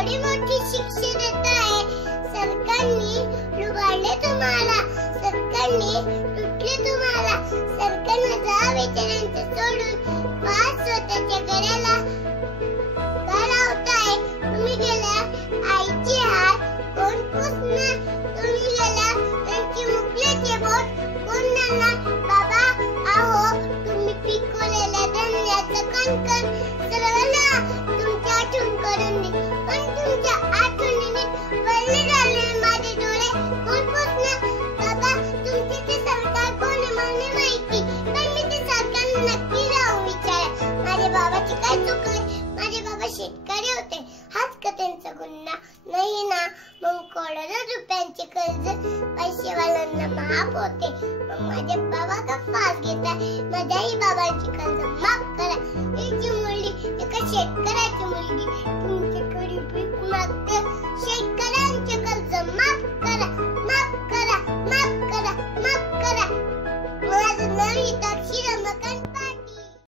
एवढी मोठी शिक्षा देत आहे. सरकारने लुबाडले तुम्हाला, सरकारने लुटले तुम्हाला. सरकारने जा विचारांचं सोडून पाच स्वतःच्या घराला का लावताय? तुम्ही गेल्या आईची हात कोण पुसणार? तुम्ही गेल्या त्यांची मुकल्याचे बोट कोण नेणार? बाबा आहो, तुम्ही पिकवलेल्या धान्याचं कणकण सर्वांना तुमच्या आठवण करून दे. पण तुमच्या आठवणीने वळले झाले माझे डोळे कोण पुसणार? बाबा तुमचे ते सरकार कोण आहे मला माहिती, पण मी ते सरकारला नक्की जाऊन विचारा. माझे बाबाचे काय चुकले? माझे बाबा शेतकरी होते, हाच का त्यांचा गुन्हा नाही ना? मग करोडो रुपयांचे कर्ज पैसेवाल्यांना माफ होते, मग माझे बाबा का फास घेतात? माझ्याही बाबांची कर्ज माफ करा. याची मुली एका शेतकऱ्या